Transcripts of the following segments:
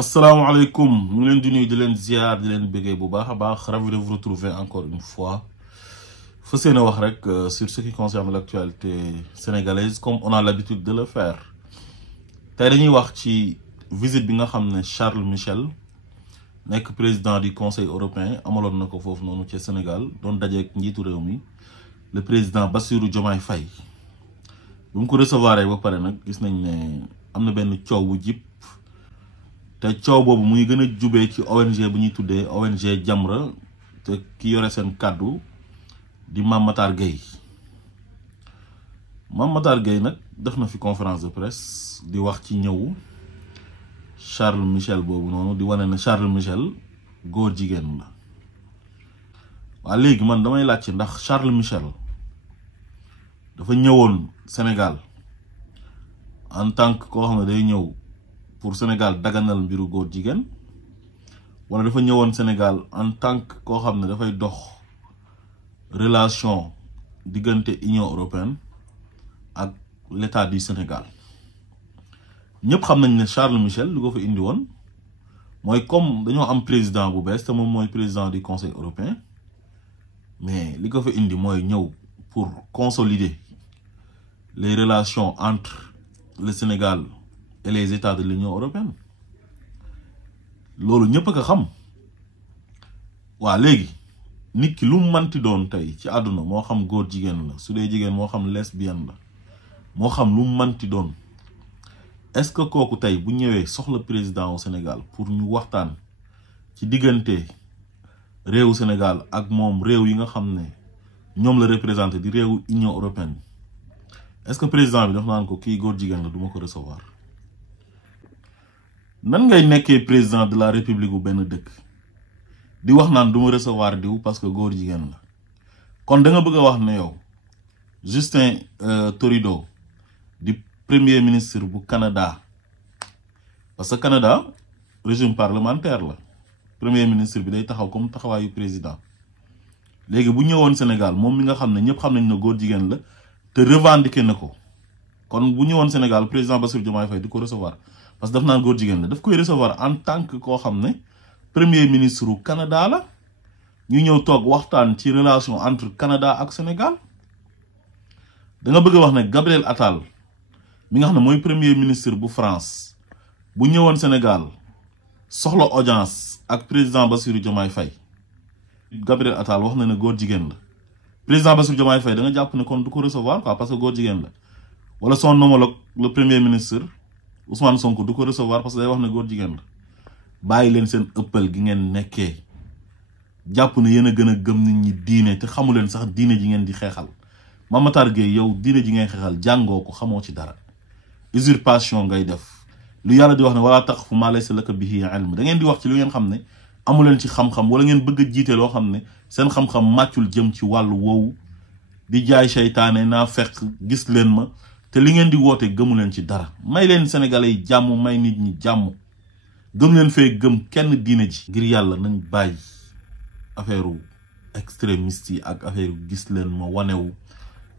Asalaamaaleykum ñu ngi leen di nuyu di leen ziar di leen bëggee bu baax a baax ravi de vous retrouver encore une fois fas yéene wax rek sur ce qui concerne l'actualité sénégalaise comme on a l'habitude de le faire tey dañuy wax ci visite bi nga xam ne Charles Michel nekk président du conseil européen amaloon na ko foofu noonu ci Sénégal doon dajeek njiitu réew mi le président Bassirou Diomaye Faye bu mu ko recevoir ba pare nag gis nañ ne am na benn coow bu jib te coow boobu muy gën a jubee ci ONG bu ñuy tuddee ONG Jamra te ki yore seen kàddu di Mame Matar Gueye Mame Matar Gueye nag def na fi conférence de presse di wax ci ñëw Charles Michel boobu noonu di wane ne Charles Michel góor jigéen la waa léegi man damay laajte ndax Charles Michel dafa ñëwoon Sénégal en tant que koo xam ne day ñëw pour Sénégal daganal mbiru góor jigéen wala dafa ñëwoon Sénégal en tant que koo xam ne dafay dox relation diggante Union européenne ak l'État du Sénégal ñëpp xam nañ ne Charles Michel lu ko fa indi woon mooy comme dañoo am président bu bees te moom mooy président du Conseil européen mais li ko fa indi mooy ñëw pour consolider les relations entre le Sénégal et les États de l'Union européenne loolu ñëpp a ko xam waa léegi nit ki lu mu manti doon tey ci àdduna moo xam góor jigéen la su dee jigéen moo xam lesbienne la moo xam lu mu manti doon est-ce que kooku tey bu ñëwee soxla président au Sénégal pour ñu waxtaan ci diggante réewu Sénégal ak moom réew yi nga xam ne ñoom la représenté di réewu Union européenne est-ce que président bi daf naan ko kii góor jigéen la du ma ko recevoir nan ngay nekkee président de la république bu benn dëkk di wax naan du ma recevoir diw parce que góor jigéen la kon da nga bëgg a wax ne yow Justin Trudeau di premier ministre bu Canada parce que Canada régime parlementaire la premier ministre bi day taxaw comme taxawaayu président léegi bu ñëwoon Sénégal moom mi nga xam ne ñëpp xam nañ ne góor jigéen la te revendiqué na ko kon bu ñëwoon Sénégal président Bassirou Diomaye Faye di ko recevoir parce que daf naan góor jigéen la daf koy recevoir en tant que koo xam ne premier ministre u Canada la ñu ñëw toog waxtaan ci relation entre Canada ak Sénégal da nga bëgg a wax ne Gabriel Attal mi nga xam ne mooy premier ministre bu France bu ñëwoon Sénégal soxla audience ak président Bassirou Diomaye Faye Gabriel Attal wax na ne góor jigéen la président Bassirou Diomaye Faye da nga jàpp ne kon du ko recevoir quoi parce que góor jigéen la wala son homologue le premier ministre Ousmane Sonko du ko recevoir parce que day wax ne góor jigéen la bàyyi leen seen ëppal gi ngeen nekkee jàpp ne yéen a gën a gëm nit ñi diine te xamu leen sax diine ji ngeen di xeexal Mame Matar Gueye yow diine ji ngay xeexal jàngoo ko xamoo ci dara usurpation ngay def lu yàlla di wax ne wala taqfu maa laysa laka bihi ilm da ngeen di wax ci lu ngeen xam ne amu leen ci xam-xam wala ngeen bëgg a jiite loo xam ne seen xam-xam màccul jëm ci wàllu woowu di jaay seytaane naa fekk gis leen ma te li ngeen di woote gëmu leen ci dara may leen sénégalais yi jàmm may nit ñi jàmm gëm leen fee gëm kenn diine ji ngir yàlla nañ bàyyi affaire extrémiste yi ak affaire gis leen ma wanewu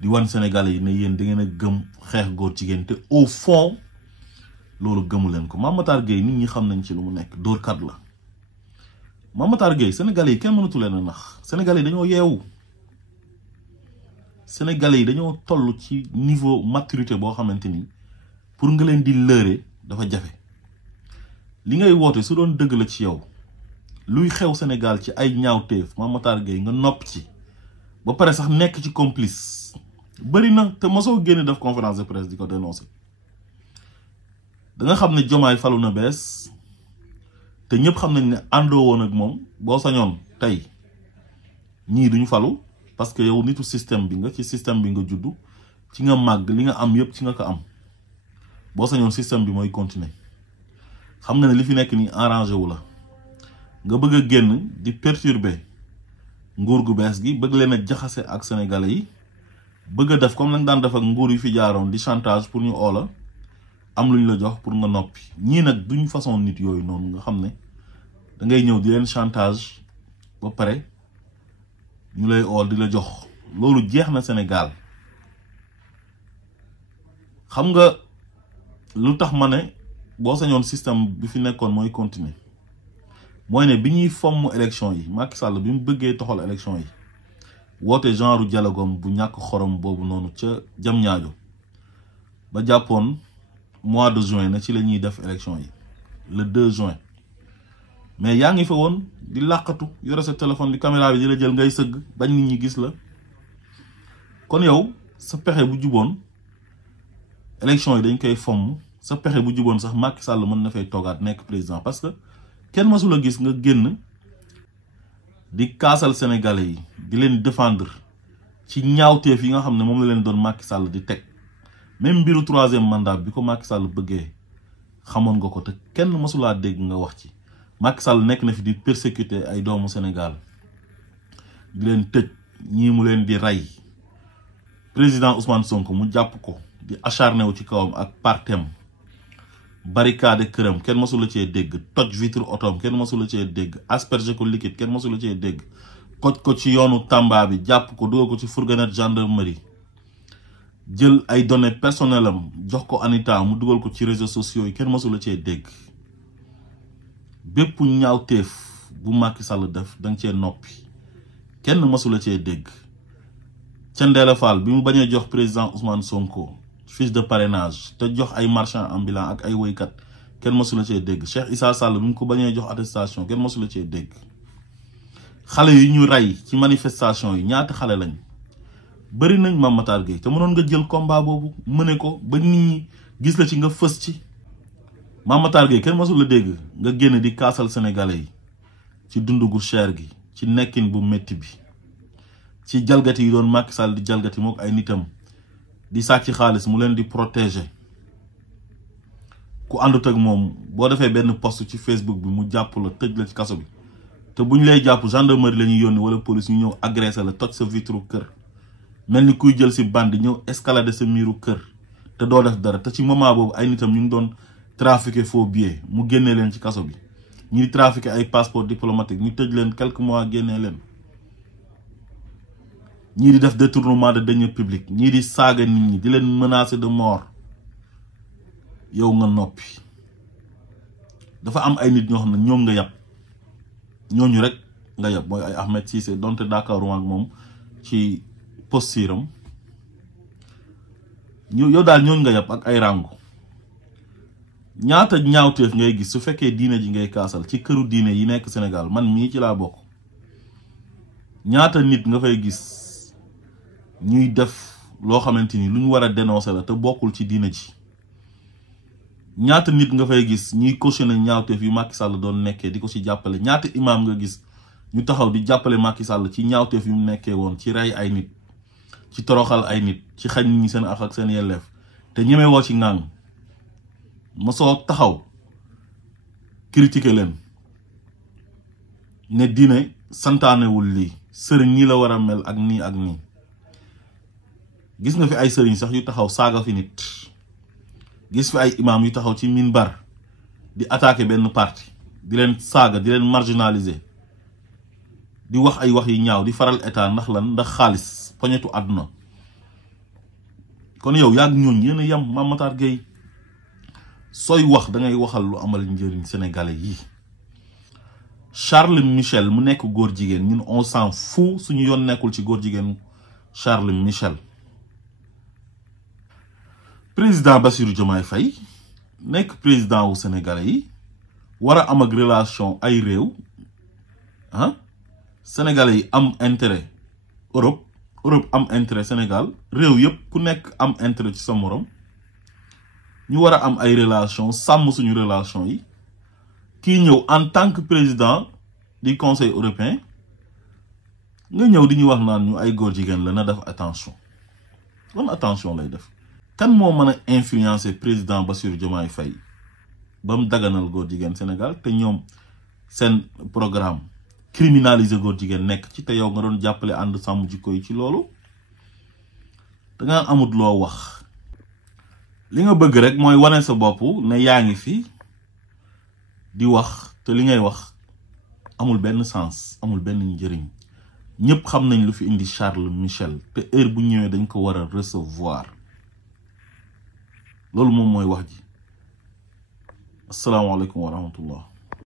di wan sénégalais yi ne yéen da ngeen a gëm xeex góor jigéen te au fond loolu gëmu leen ko Mame Matar Gueye nit ñi xam nañ ci lu mu nekk dóorkat la Mame Matar Gueye sénégalais yi kenn mënatu leen a nax sénégalais yi dañoo yeewu sénégalais yi dañoo toll ci niveau maturité boo xamante ni pour nga leen di lëre dafa jafe li ngay woote su doon dëgg la ci yow luy xew Sénégal ci ay ñaawteef Mame Matar Gueye nga nopp ci ba pare sax nekk ci complice bëri na te mosoo génne def conférence de presse di ko dénoncer da nga xam ne Diomaye falu na bees te ñëpp xam nañ ne àndoo woon ak moom boo sañoon tey ñii duñu falu parce que yow nitu système bi nga ci système bi nga juddu ci nga màgg li nga am yëpp ci nga ko am boo sañoon système bi mooy continuer xam nga ne li fi nekk nii arrangé wu la nga bëgg a génn di perturber nguur gu bees gi bëgg leen a jaxase ak sénégalais yi bëgg a def comme lañ daan def ak nguur yi fi jaaroon di chantage pour ñu oola am luñ la jox pour nga noppi ñii nag duñ façon nit yooyu noonu nga xam ne da ngay ñëw di leen chantage ba pare ñu lay ool di la jox loolu jeex na Sénégal xam nga lu tax ma ne boo sañoon système bi fi nekkoon mooy continuer mooy ne bi ñuy fomm élection yi Macky Sall bi mu bëggee toxal élection yi woote genre dialogue bu ñàkk xorom boobu noonu ca Diamniadio ba jàppoon mois de juin na ci la ñuy def élection yi le 2 juin mais yaa ngi fa woon di làqatu yore sa téléphone di caméra bi di la jël ngay sëgg bañ nit ñi gis la kon yow sa pexe bu juboon élection yi dañ koy fomm sa pexe bu juboon sax Macky Sall mën na fay toogaat nekk président parce que kenn mësul a gis nga génn di kaasal sénégalais yi di leen défendre ci ñaawteef yi nga xam ne moom la leen doon Macky Sall di teg même mbiru 3e mandat bi ko Macky Sall bëggee xamoon nga ko te kenn mësulaa dégg nga wax ci Macky Sall nekk na fi di persécuter ay doomu Sénégal di leen tëj ñii mu leen di rey président Ousmane Sonko mu jàpp ko di acharné wu ci kawam ak partem barricade këram kenn mësula cee dégg toj vitre otoom kenn mësula cee dégg asperger ko liquide kenn mësula cee dégg koj ko ci yoonu Tamba bi jàpp ko dugal ko ci fourgonnette gendarmerie jël ay données personnelles am jox ko Anita mu dugal ko ci réseaux sociaux yi kenn mësula cee dégg bépp ñaawteef bu Macky Sall def danga cee noppi kenn mësula cee dégg Thiendella Fall bi mu bañee jox président Ousmane Sonko fiche de parrainage te jox ay marchand ambulant ak ay woykat kenn mësula cee dégg Cheikh Issa Sall bi mu ko bañee jox attestation kenn mësula cee dégg xale yi ñu rey ci manifestation yi ñaata xale lañ bëri nañ Mame Matar Gueye te mënoon nga jël combat boobu mëne ko ba nit ñi gis la ci nga fës ci Mame Matar Gueye kenn mësula dégg nga génn di kaasal sénégalais yi ci dundu gu cher gi ci nekkin bu métti bi ci jalgati yi doon Macky Sall di jalgati mook ay nitam di sàcc xaalis mu leen di protéger ku àndut ak moom boo defee benn post ci Facebook bi mu jàpp la tëj la ci kaso bi te buñ lay jàpp gendarmerie la ñuy yónni wala police ñu ñëw agressé la toj sa vitre kër mel ni kuy jël si bandi ñëw escalader sa miiru kër te doo def dara te ci moment boobu ay nitam ñu ngi doon trafiquer faux billets mu génnee leen ci kaso bi ñi di trafiquer ay passeport diplomatique ñu tëj leen quelques mois génnee leen ñii di def détournement de deniers publics ñii di saaga nit ñi di leen menacer de mort yow nga noppi dafa am ay nit ñoo xam ne ñoom nga yàpp ñooñu rek nga yàpp mooy ay Ahmed Cissé donte Dakar ak moom ci postiram yow daal ñooñu nga yàpp ak ay rango ñaata ñaawteef ngay gis su fekkee diine ji ngay kaasal ci këru diine yi nekk Sénégal man mii ci laa bokk ñaata nit nga fay gis ñuy def loo xamante ni lu ñu war a dénoncer la te bokkul ci diine ji ñaata nit nga fay gis ñuy cautionner ñaawteef yu Macky Sall doon nekkee di ko ci jàppale ñaata imam nga gis ñu taxaw di jàppale Macky Sall ci ñaawteef yu mu nekkee woon ci rey ay nit ci toroxal ay nit ci xañ ñi seen ak ak seen yelleef te ñemee woo ci ngang ma soo taxaw critiquer leen ne diine santaanewul lii sëriñ ñi la war a mel ak nii ak nii gis nga fi ay sëriñ sax yu taxaw saaga fi nit gis fi ay imam yu taxaw ci minbar di attaquer benn parti di leen saaga di leen marginaliser di wax ay wax yi ñaaw di faral état ndax lan ndax xaalis poñetu àdduna kon yow yaag ñooñ yéen a yem Mame Matar Gueye sooy wax da ngay waxal lu amal njëriñ sénégalais yi Charles Michel mu nekk góor jigéen ñun on s'en fout suñu yoon nekkul ci góor jigéen Charles Michel président Bassirou Diomaye Faye nekk président wu sénégalais yi war a am ak relation ay réew sénégalais yi am intérêt Europe am intérêt Sénégal réew yëpp ku nekk am intérêt ci sa morom ñu war a am ay relation sàmm suñu relation yi kii ñëw en tant que président du conseil européen nga ñëw di ñu wax naan ñu ay góor jigéen la na def attention ban attention lay def kan moo mën a influencer président Bassirou Diomaye Faye ba mu daganal góor jigéen Sénégal te ñoom seen programme criminaliser góor jigéen nekk ci te yow nga doon jàppale ànd sàmm jikko yi ci loolu da nga amut loo wax li nga bëgg rek mooy wane sa bopp ne yaa ngi fi di wax te li ngay wax amul benn sens amul benn njëriñ ñëpp xam nañ lu fi indi Charles Michel te heure bu ñëwee dañ ko war a recevoir loolu moom mooy wax ji asalaamaaleykum wa rahmatullah